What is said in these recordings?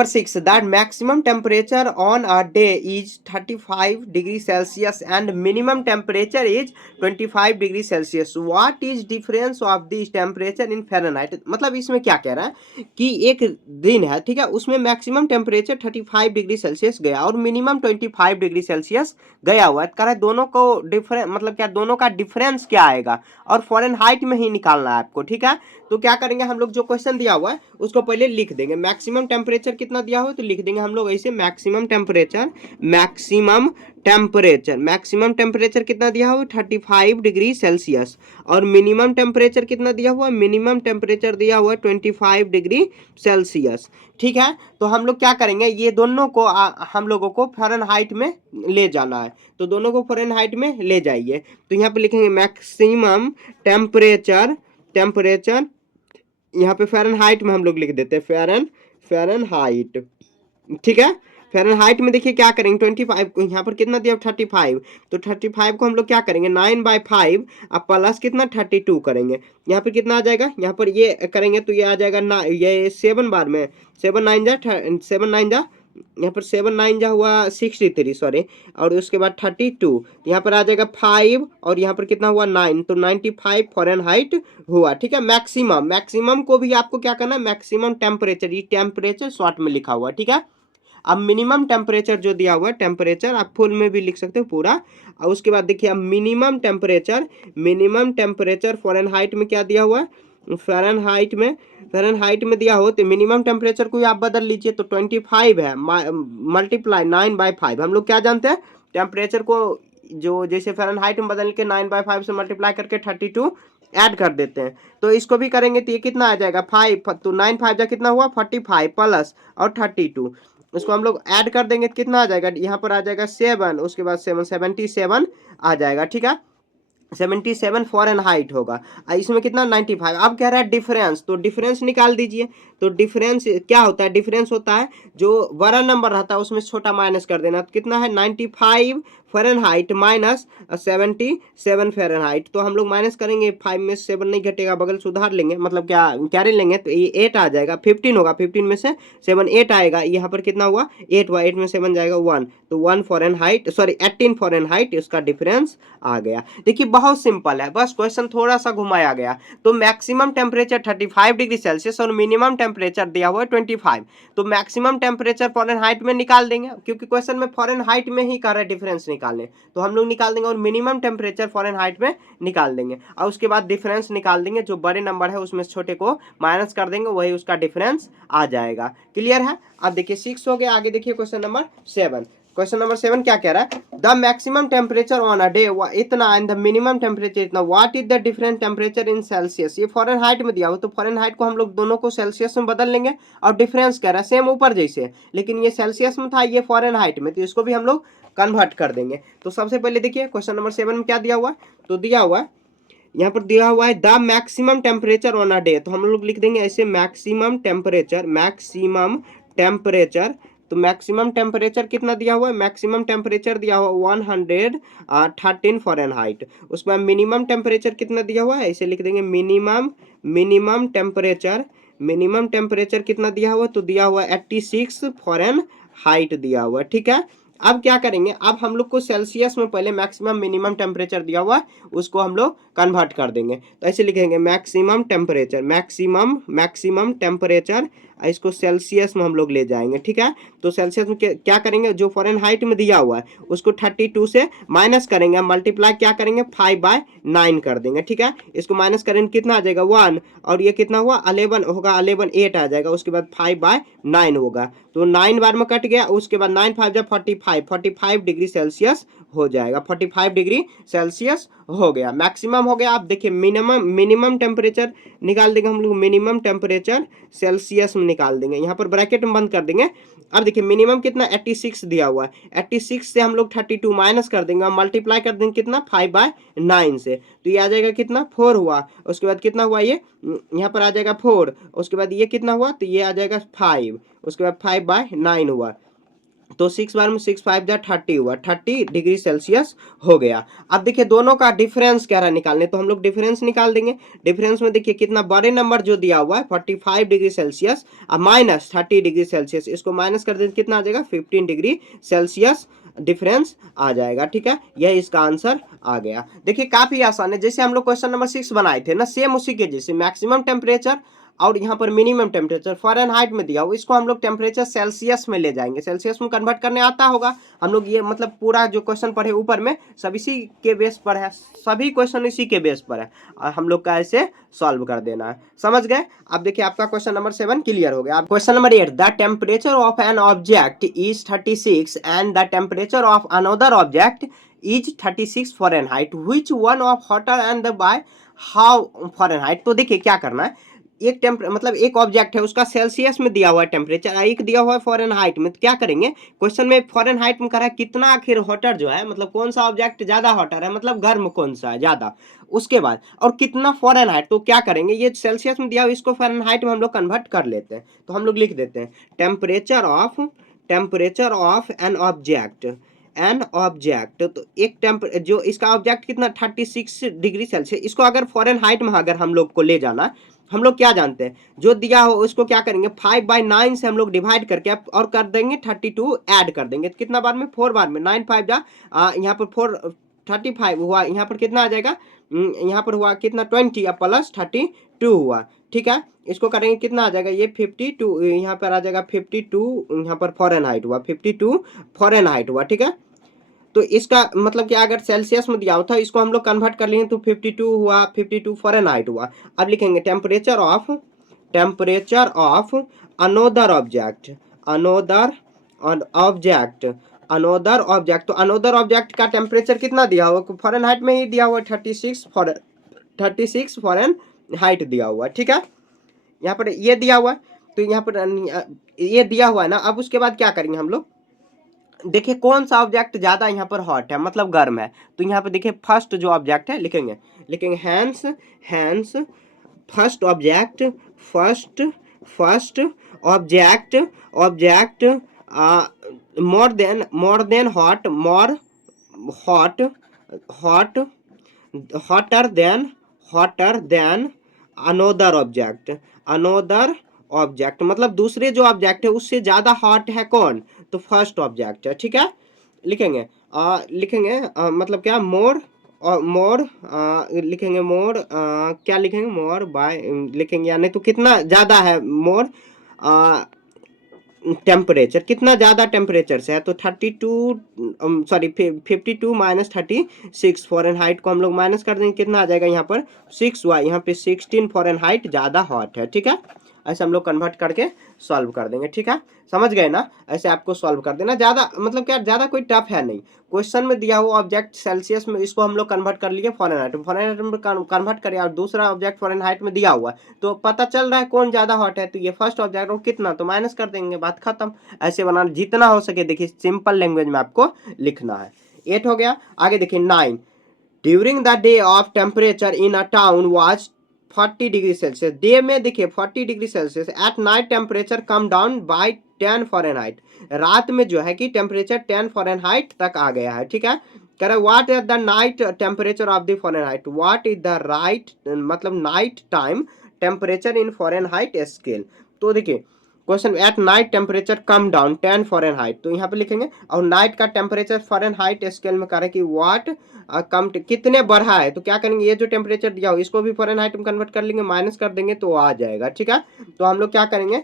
Number 6 that maximum temperature on a day is 35 degree Celsius and minimum temperature is 25 degree Celsius. What is difference of this temperature in Fahrenheit. मतलब इसमें क्या कह रहा है कि एक दिन है, ठीक है, उसमें मैक्सिमम टेम्परेचर 35 डिग्री सेल्सियस गया और मिनिमम 25 डिग्री सेल्सियस गया हुआ है। कह रहा है दोनों को डिफरेंस, मतलब क्या दोनों का डिफरेंस क्या आएगा और फ़ारेनहाइट में ही निकालना है आपको, ठीक है। तो क्या करेंगे हम लोग, जो क्वेश्चन दिया हुआ है उसको पहले लिख देंगे। मैक्सिमम टेम्परेचर कितना दिया हो तो लिख देंगे हम लोग ऐसे, मैक्सिमम टेम्परेचर, मैक्सिमम टेम्परेचर कितना दिया हुआ 35 डिग्री सेल्सियस और मिनिमम टेम्परेचर कितना दिया हुआ, मिनिमम टेम्परेचर दिया हुआ 25 डिग्री सेल्सियस, ठीक है। तो हम लोग क्या करेंगे, ये दोनों को हम लोगों को फ़ारेनहाइट में ले जाना है, तो दोनों को फ़ारेनहाइट में ले जाइए। तो यहाँ पे लिखेंगे मैक्सिमम टेम्परेचर, यहाँ पे फ़ारेनहाइट में हम लोग लिख देते हैं फ़ारेनहाइट, ठीक है। फ़ारेनहाइट में देखिए क्या करेंगे 25 को, यहाँ पर कितना दिया 35, तो 35 को हम लोग क्या करेंगे 9/5 अब प्लस कितना 32 करेंगे। यहाँ पर कितना आ जाएगा, यहाँ पर ये करेंगे तो ये आ जाएगा ना, ये 7 बार में 7 जा यहाँ पर 7 9 जा हुआ 63, सॉरी, और उसके बाद 32, यहाँ पर आ जाएगा 5 और यहाँ पर कितना हुआ 9, तो 95 फ़ारेनहाइट हुआ, ठीक है। मैक्सिमम को भी आपको क्या करना है, मैक्सिमम टेम्परेचर, ये टेम्परेचर शॉर्ट में लिखा हुआ, ठीक है। अब मिनिमम टेम्परेचर जो दिया हुआ है, टेम्परेचर आप फुल में भी लिख सकते हो पूरा। और उसके बाद देखिए अब मिनिमम टेम्परेचर फ़ारेनहाइट में क्या दिया हुआ है, फ़ारेनहाइट में दिया हो तो मिनिमम टेम्परेचर को आप बदल लीजिए, तो 25 है मल्टीप्लाई 9/5। हम लोग क्या जानते हैं टेम्परेचर को, जो जैसे फ़ारेनहाइट में बदल के 9/5 से मल्टीप्लाई करके 32 ऐड कर देते हैं, तो इसको भी करेंगे तो ये कितना आ जाएगा 5, तो 9 5 जा कितना हुआ 45 प्लस और 32, उसको हम लोग ऐड कर देंगे तो कितना आ जाएगा, यहाँ पर आ जाएगा 7, उसके बाद 77 आ जाएगा, ठीक है। 77 फ़ारेनहाइट होगा। इसमें कितना 95। अब कह रहा है डिफरेंस, तो डिफरेंस निकाल दीजिए। तो डिफरेंस क्या होता है, डिफरेंस होता है जो बड़ा नंबर रहता है उसमें छोटा माइनस कर देना। तो कितना है 95 फ़ारेनहाइट माइनस 77 फ़ारेनहाइट। तो हम लोग माइनस करेंगे, 5 में 7 नहीं घटेगा, बगल सुधार लेंगे, मतलब क्या कैरी लेंगे, तो ये 8 आ जाएगा, 15 होगा, 15 में से 7 8 आएगा, यहाँ पर कितना हुआ 8 हुआ, 8 में 7 जाएगा 1, तो 1 फ़ारेनहाइट, सॉरी 18 फ़ारेनहाइट इसका डिफरेंस आ गया। देखिए बहुत सिंपल है, बस क्वेश्चन थोड़ा सा घुमाया गया। तो मैक्सिमम टेम्परेचर 35 डिग्री सेल्सियस और मिनिमम टेम्परेचर दिया हुआ है 25, तो मैक्सिमम टेम्परेचर फ़ारेनहाइट में निकाल देंगे, क्योंकि क्वेश्चन में फ़ारेनहाइट में ही कर रहा है डिफरेंस निकालने, तो हम लोग निकाल देंगे और मिनिमम टेम्परेचर फ़ारेनहाइट में निकाल देंगे और उसके बाद डिफरेंस निकाल देंगे, जो बड़े नंबर है उसमें छोटे को माइनस कर देंगे, वही उसका डिफरेंस आ जाएगा। क्लियर है। अब देखिए 6 हो गया, आगे देखिए क्वेश्चन नंबर 7। क्वेश्चन नंबर 7 क्या कह रहा है, the maximum temperature on a day इतना एंड द मिनिमम टेम्परेचर इतना, what is the different temperature in Celsius. ये फ़ारेनहाइट में दिया हो तो फ़ारेनहाइट को हम लोग दोनों को सेल्सियस में बदल लेंगे और डिफरेंस कह रहा है सेम ऊपर जैसे, लेकिन ये सेल्सियस में था ये फ़ारेनहाइट में, तो इसको भी हम लोग कन्वर्ट कर देंगे। तो सबसे पहले देखिए क्वेश्चन नंबर 7 में क्या दिया हुआ है, तो दिया हुआ है यहाँ पर दिया हुआ है the maximum temperature on a day, तो हम लोग लिख देंगे ऐसे मैक्सिमम टेम्परेचर। तो मैक्सिमम टेम्परेचर कितना दिया हुआ है, मैक्सिमम टेम्परेचर दिया हुआ 113 फ़ारेनहाइट। उसके बाद मिनिमम टेम्परेचर कितना दिया हुआ है, ऐसे लिख देंगे मिनिमम टेम्परेचर कितना दिया हुआ, तो दिया हुआ 86 फ़ारेनहाइट दिया हुआ, ठीक है। अब क्या करेंगे, अब हम लोग को सेल्सियस में पहले मैक्सिमम मिनिमम टेम्परेचर दिया हुआ है उसको हम लोग कन्वर्ट कर देंगे, तो ऐसे लिखेंगे मैक्सिमम टेम्परेचर, इसको सेल्सियस में हम लोग ले जाएंगे, ठीक है। तो सेल्सियस में क्या करेंगे, जो फ़ारेनहाइट में दिया हुआ है उसको 32 से माइनस करेंगे, मल्टीप्लाई क्या करेंगे 5/9 कर देंगे, ठीक है। इसको माइनस करेंगे कितना आ जाएगा 1, और ये कितना हुआ 11 होगा, 11 8 आ जाएगा, उसके बाद 5/9 होगा, तो 9 बार में कट गया, उसके बाद 9 5 जा 45 डिग्री सेल्सियस हो जाएगा, 45 डिग्री सेल्सियस हो गया, मैक्सिमम हो गया। आप देखिए मिनिमम टेम्परेचर निकाल देंगे हम लोग, मिनिमम टेम्परेचर सेल्सियस में निकाल देंगे, यहाँ पर ब्रैकेट में बंद कर देंगे। अब देखिए मिनिमम कितना 86 दिया हुआ है, 86 से हम लोग 32 माइनस कर देंगे और मल्टीप्लाई कर देंगे कितना 5/9 से, तो ये आ जाएगा कितना 4 हुआ, उसके बाद कितना हुआ ये यहाँ पर आ जाएगा 4, उसके बाद ये कितना हुआ, तो ये आ जाएगा 5, उसके बाद 5/9 हुआ। तो 6 बार में 6 5 जा 30 हुआ, 30 डिग्री सेल्सियस हो गया। अब देखिए दोनों का डिफरेंस कह रहा है निकालने, तो हम लोग डिफरेंस निकाल देंगे। डिफरेंस में देखिए कितना बड़े नंबर जो दिया हुआ है 45 डिग्री सेल्सियस और माइनस 30 डिग्री सेल्सियस, इसको माइनस कर दें कितना आ जाएगा 15 डिग्री सेल्सियस डिफरेंस आ जाएगा। ठीक है, यह इसका आंसर आ गया। देखिए काफी आसान है, जैसे हम लोग क्वेश्चन नंबर 6 बनाए थे ना, सेम उसी के जैसे मैक्सिमम टेम्परेचर और यहाँ पर मिनिमम टेम्परेचर फ़ारेनहाइट में दिया हो, इसको हम लोग टेम्परेचर सेल्सियस में ले जाएंगे। सेल्सियस में कन्वर्ट करने आता होगा हम लोग, ये मतलब पूरा जो क्वेश्चन पढ़े ऊपर में सब इसी के बेस पर है, सभी क्वेश्चन इसी के बेस पर है और हम लोग का ऐसे सॉल्व कर देना है। समझ गए? अब देखिए आपका क्वेश्चन नंबर 7 क्लियर हो गया। Question number 8, the temperature of an object is 36 and the temperature of another object is 36 Fahrenheit, which one of hotter and the by how Fahrenheit. तो देखिए क्या करना है, एक मतलब एक ऑब्जेक्ट है उसका सेल्सियस में दिया हुआ है टेम्परेचर, एक दिया हुआ है फ़ारेनहाइट में। तो क्या करेंगे, क्वेश्चन में फ़ारेनहाइट में कह रहा है कितना आखिर हॉटर जो है, मतलब कौन सा ऑब्जेक्ट ज्यादा हॉटर है, मतलब गर्म कौन सा है ज्यादा, उसके बाद और कितना फ़ारेनहाइट। तो क्या करेंगे, ये सेल्सियस में दिया हुआ इसको फ़ारेनहाइट में हम लोग कन्वर्ट कर लेते हैं। तो हम लोग लिख देते हैं टेम्परेचर ऑफ एन ऑब्जेक्ट। तो एक जो इसका ऑब्जेक्ट कितना 36 डिग्री सेल्सियस, इसको अगर फ़ारेनहाइट में अगर हम लोग को ले जाना, हम लोग क्या जानते हैं, जो दिया हो उसको क्या करेंगे 5/9 से हम लोग डिवाइड करके और कर देंगे 32 ऐड कर देंगे। कितना बार में, 4 बार में, 9 5 जा यहाँ पर 4 35 हुआ, यहाँ पर कितना आ जाएगा, यहाँ पर हुआ कितना 20 या प्लस 32 हुआ। ठीक है, इसको करेंगे कितना आ जाएगा, ये 52 यहाँ पर आ जाएगा 52, यहाँ पर फ़ारेनहाइट हुआ 52 फ़ारेनहाइट हुआ। ठीक है, तो इसका मतलब कि अगर सेल्सियस में दिया होता इसको हम लोग कन्वर्ट कर लेंगे तो 52 हुआ, 52 फ़ारेनहाइट हुआ। अब लिखेंगे temperature of another object, another object. तो अनोदर ऑब्जेक्ट का टेम्परेचर कितना दिया हुआ, फ़ारेनहाइट में ही दिया हुआ 36 फ़ारेनहाइट दिया हुआ। ठीक है, यहाँ पर ये दिया हुआ है, तो यहाँ पर ये दिया हुआ है ना। अब उसके बाद क्या करेंगे हम लोग, देखिए कौन सा ऑब्जेक्ट ज्यादा यहाँ पर हॉट है, मतलब गर्म है। तो यहाँ पे देखिए फर्स्ट जो ऑब्जेक्ट है लिखेंगे hence first object object more than hot hotter than another object, मतलब दूसरे जो ऑब्जेक्ट है उससे ज्यादा हॉट है कौन, तो फर्स्ट ऑब्जेक्ट है। ठीक है, लिखेंगे मतलब क्या लिखेंगे क्या लिखेंगे मोर बाय लिखेंगे, या नहीं तो कितना ज्यादा है मोर टेम्परेचर, कितना ज़्यादा टेम्परेचर से है, तो 52 माइनस 36 फ़ारेनहाइट को हम लोग माइनस कर देंगे, कितना आ जाएगा यहाँ पर 6 हुआ, यहाँ पे 16 फ़ारेनहाइट ज़्यादा हॉट है। ठीक है, ऐसे हम लोग कन्वर्ट करके सॉल्व कर देंगे। ठीक है, समझ गए ना, ऐसे आपको सॉल्व कर देना। ज़्यादा मतलब क्या ज़्यादा कोई टफ है नहीं, क्वेश्चन में दिया हुआ ऑब्जेक्ट सेल्सियस में, इसको हम लोग कन्वर्ट कर लिए फ़ारेनहाइट में कन्वर्ट करें, और दूसरा ऑब्जेक्ट फ़ारेनहाइट में दिया हुआ है तो पता चल रहा है कौन ज़्यादा हॉट है, तो ये फर्स्ट ऑब्जेक्ट और कितना, तो माइनस कर देंगे, बात खत्म। ऐसे बनाना जितना हो सके, देखिए सिंपल लैंग्वेज में आपको लिखना है। 8 हो गया। आगे देखिए 9, during the day of temperature in a town was 40 degree Celsius. Day में देखिए 40 degree Celsius, eight night temperature come down by 10 Fahrenheit. रात में जो है कि टेम्परेचर 10 फ़ारेनहाइट तक आ गया है। ठीक है, कह रहा है what is the night temperature of the Fahrenheit, what is the right मतलब night time temperature in Fahrenheit scale. तो देखिए question, at night temperature come down 10 Fahrenheit, तो यहाँ पे लिखेंगे, और नाइट का टेम्परेचर फ़ारेनहाइट स्केल में कह रहा है कि व्हाट कम कितने बढ़ा है, तो क्या करेंगे, ये जो टेम्परेचर दिया हो इसको भी फ़ारेनहाइट में कन्वर्ट कर लेंगे, माइनस कर देंगे तो आ जाएगा। ठीक है, तो हम लोग क्या करेंगे,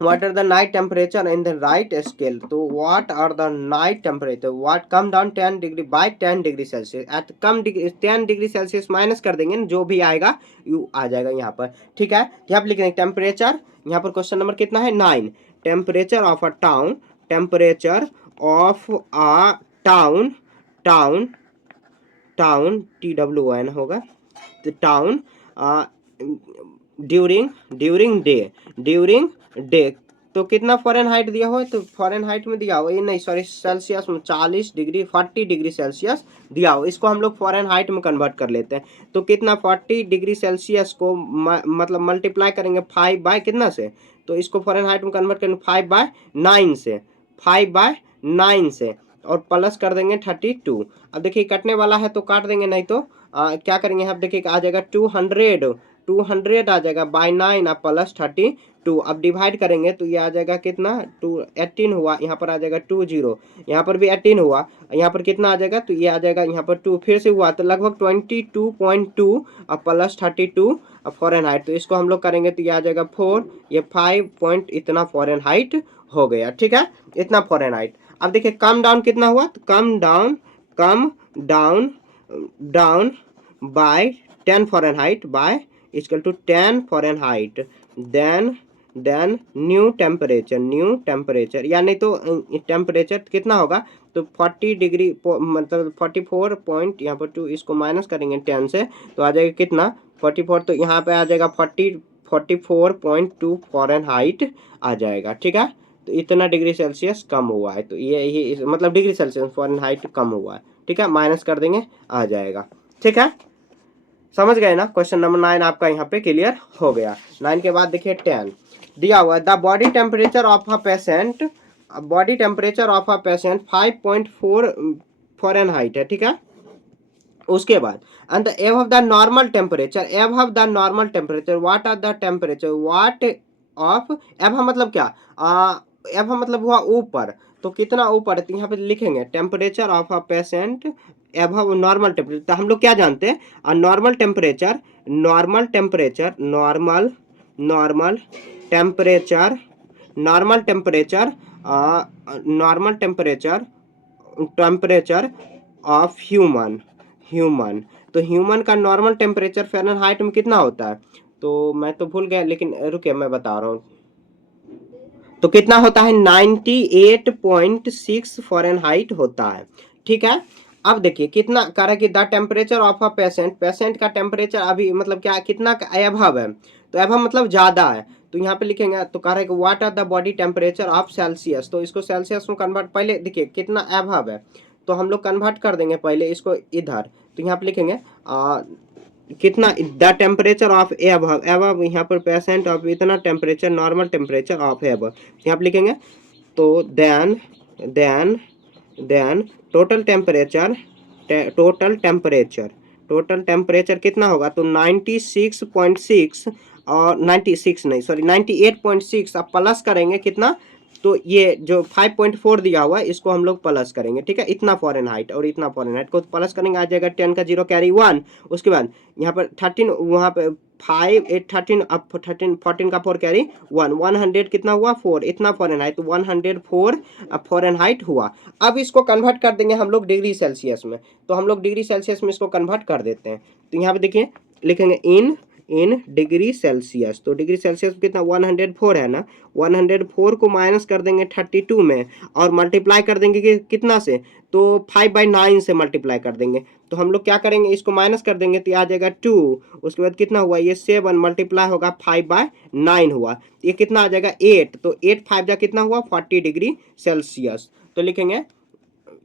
what are the night temperature in the right scale, तो what are the night temperature, what come down 10 degree by 10 degree Celsius, at कम डिग्री 10 डिग्री सेल्सियस माइनस कर देंगे, जो भी आएगा यू आ जाएगा यहाँ पर। ठीक है, यहाँ पर लिख देंगे टेम्परेचर, यहाँ पर क्वेश्चन नंबर कितना है 9, temperature of a town, temperature of a town TWN होगा, तो टाउन ड्यूरिंग डे, तो कितना फ़ारेनहाइट दिया हो, तो फ़ारेनहाइट में दिया हो, ये नहीं सॉरी सेल्सियस में 40 डिग्री सेल्सियस दिया हो, इसको हम लोग फ़ारेनहाइट में कन्वर्ट कर लेते हैं। तो कितना 40 डिग्री सेल्सियस को मतलब मल्टीप्लाई करेंगे 5 बाय कितना से, तो इसको फ़ारेनहाइट में कन्वर्ट करेंगे 5/9 से, 5/9 से और प्लस कर देंगे 32। अब देखिए कटने वाला है तो काट देंगे, नहीं तो क्या करेंगे यहाँ देखिए आ जाएगा 200 आ जाएगा बाय 9 अब प्लस 32। अब डिवाइड करेंगे तो ये आ जाएगा कितना 18 हुआ, यहाँ पर आ जाएगा 20, यहाँ पर भी 18 हुआ, यहाँ पर कितना आ जाएगा तो ये आ जाएगा यहाँ पर 2 फिर से हुआ तो लगभग 22.2 अब प्लस 32 अब फ़ारेनहाइट। तो इसको हम लोग करेंगे तो ये आ जाएगा 4, ये 5 पॉइंट इतना फ़ारेनहाइट हो गया। ठीक है, इतना फ़ारेनहाइट। अब देखिए कम डाउन कितना हुआ तो come down by 10 Fahrenheit by equal to 10 Fahrenheit. Then new temperature या नहीं तो टेम्परेचर कितना होगा तो 40 डिग्री मतलब 44 पॉइंट, यहाँ पर 2 इसको माइनस करेंगे 10 से तो आ जाएगा कितना 44, तो यहाँ पे आ जाएगा 44.2 फ़ारेनहाइट आ जाएगा। ठीक है, तो इतना डिग्री सेल्सियस कम हुआ है, तो ये मतलब डिग्री सेल्सियस फ़ारेनहाइट कम हुआ है। ठीक है, माइनस कर देंगे आ जाएगा। ठीक है, समझ गए ना। क्वेश्चन नंबर 9 आपका यहाँ पे क्लियर हो गया। 9 के बाद देखिए 10 दिया हुआ है the body temperature of a patient 5.4 Fahrenheit है। ठीक है, उसके बाद and above the normal temperature what are the temperature what of above मतलब क्या एबव मतलब हुआ ऊपर, तो कितना ऊपर है तो यहाँ पे लिखेंगे temperature of a patient above normal temperature. तो हम लोग क्या जानते हैं नॉर्मल टेम्परेचर ऑफ ह्यूमन। तो ह्यूमन का नॉर्मल टेम्परेचर फ़ारेनहाइट में कितना होता है, तो मैं तो भूल गया लेकिन रुकिए मैं बता रहा हूँ। तो कितना होता है 98.6 फ़ारेनहाइट होता है। ठीक है, अब देखिए कितना कह रहा है कि the temperature of a patient का टेम्परेचर अभी मतलब क्या कितना एबव है, तो एबव मतलब ज़्यादा है, तो यहाँ पे लिखेंगे तो कह रहा है कि what are the body temperature of Celsius. तो इसको सेल्सियस में कन्वर्ट पहले देखिए कितना एबव है तो हम लोग कन्वर्ट कर देंगे पहले इसको इधर, तो यहाँ पे लिखेंगे कितना द टेम्परेचर ऑफ एबव यहाँ पर पेशेंट ऑफ इतना temperature normal temperature of above यहाँ पे लिखेंगे। तो देन टोटल टेम्परेचर कितना होगा तो 96.6 और 96 नहीं सॉरी 98.6 अब प्लस करेंगे कितना तो ये जो 5.4 दिया हुआ है इसको हम लोग प्लस करेंगे। ठीक है, इतना फ़ारेनहाइट और इतना फ़ारेनहाइट को प्लस करेंगे आ जाएगा 10 का 0 कैरी 1, उसके बाद यहाँ पर 13 वहाँ पे 5 8 13 अब 13 14 का 4 कैरी 1 100 कितना हुआ 4 इतना फ़ारेनहाइट, तो 104 फ़ारेनहाइट हुआ। अब इसको कन्वर्ट कर देंगे हम लोग डिग्री सेल्सियस में, तो हम लोग डिग्री सेल्सियस में इसको कन्वर्ट कर देते हैं। तो यहाँ पे देखिए लिखेंगे इन डिग्री सेल्सियस, तो डिग्री सेल्सियस कितना 104 है ना, 104 को माइनस कर देंगे 32 में और मल्टीप्लाई कर देंगे कि कितना से तो 5/9 से मल्टीप्लाई कर देंगे। तो हम लोग क्या करेंगे इसको माइनस कर देंगे तो आ जाएगा 2, उसके बाद कितना हुआ ये 7 मल्टीप्लाई होगा 5/9 हुआ, ये कितना आ जाएगा 8, तो 8 5 जा कितना हुआ 40 डिग्री सेल्सियस। तो लिखेंगे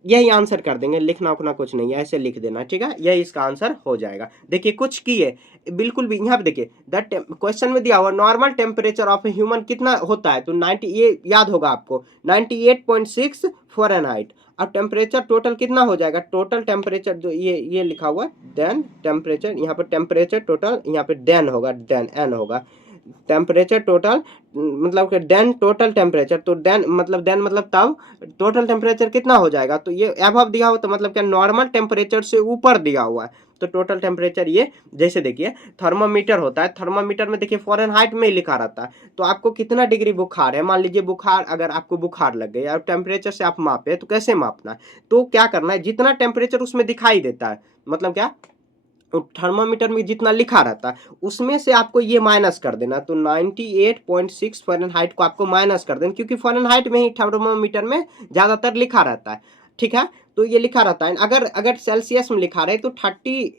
यही आंसर कर देंगे, लिखना उखना कुछ नहीं है, ऐसे लिख देना। ठीक है, यही इसका आंसर हो जाएगा। देखिए कुछ किए बिल्कुल भी यहाँ पे देखिए दैट क्वेश्चन में दिया हुआ normal temperature of a human कितना होता है तो 90 ये याद होगा आपको 98.6 फ़ारेनहाइट। अब टेम्परेचर टोटल कितना हो जाएगा, टोटल टेम्परेचर जो ये लिखा हुआ देन टेम्परेचर यहाँ पर टेम्परेचर टोटल यहाँ पे देन होगा देन एन होगा टेम्परेचर टोटल मतलब कि देन टोटल टेम्परेचर, तो देन मतलब तब टोटल टेम्परेचर कितना हो जाएगा तो ये एबव दिया हो तो मतलब क्या नॉर्मल टेम्परेचर से ऊपर दिया हुआ है, तो टोटल टेम्परेचर ये जैसे देखिए थर्मामीटर होता है, थर्मामीटर में देखिए फ़ारेनहाइट में ही लिखा रहता है, तो आपको कितना डिग्री बुखार है मान लीजिए बुखार अगर आपको बुखार लग गई और टेम्परेचर से आप मापे तो कैसे मापना है, तो क्या करना है जितना टेम्परेचर उसमें दिखाई देता है मतलब क्या थर्मामीटर में जितना लिखा रहता है उसमें से आपको ये माइनस कर देना, तो 98.6 फ़ारेनहाइट को आपको माइनस कर देना क्योंकि फ़ारेनहाइट में ही थर्मामीटर में ज़्यादातर लिखा रहता है। ठीक है, तो ये लिखा रहता है अगर सेल्सियस में लिखा रहे तो 30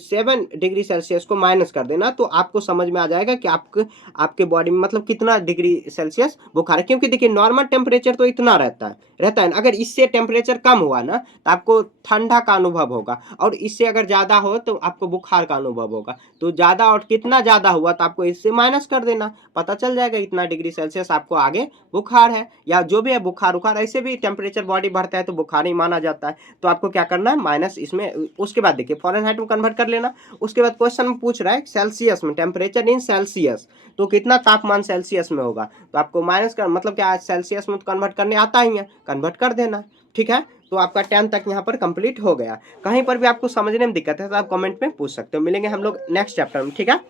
7 डिग्री सेल्सियस को माइनस कर देना, तो आपको समझ में आ जाएगा कि आपके बॉडी में मतलब कितना डिग्री सेल्सियस बुखार है। क्योंकि देखिए नॉर्मल टेम्परेचर तो इतना रहता है ना। अगर इससे टेम्परेचर कम हुआ ना तो आपको ठंडा का अनुभव होगा, और इससे अगर ज़्यादा हो तो आपको बुखार का अनुभव होगा। तो ज़्यादा और कितना ज़्यादा हुआ तो आपको इससे माइनस कर देना, पता चल जाएगा इतना डिग्री सेल्सियस आपको आगे बुखार है, या जो भी है बुखार उखार। ऐसे भी टेम्परेचर बॉडी बढ़ता है तो बुखार ही माना जाता है। तो आपको क्या करना है, माइनस इसमें, उसके बाद देखिए फ़ारेनहाइट में कन्वर्ट कर लेना। उसके बाद क्वेश्चन में पूछ रहा है सेल्सियस में, टेम्परेचर इन सेल्सियस, तो कितना तापमान सेल्सियस में होगा। तो आपको माइनस कर मतलब क्या, सेल्सियस में तो कन्वर्ट करने आता ही है, कन्वर्ट कर देना। ठीक है, तो आपका 10 तक यहाँ पर कंप्लीट हो गया। कहीं पर भी आपको समझने में दिक्कत है तो आप कमेंट में पूछ सकते हो। मिलेंगे हम लोग नेक्स्ट चैप्टर में, ठीक है।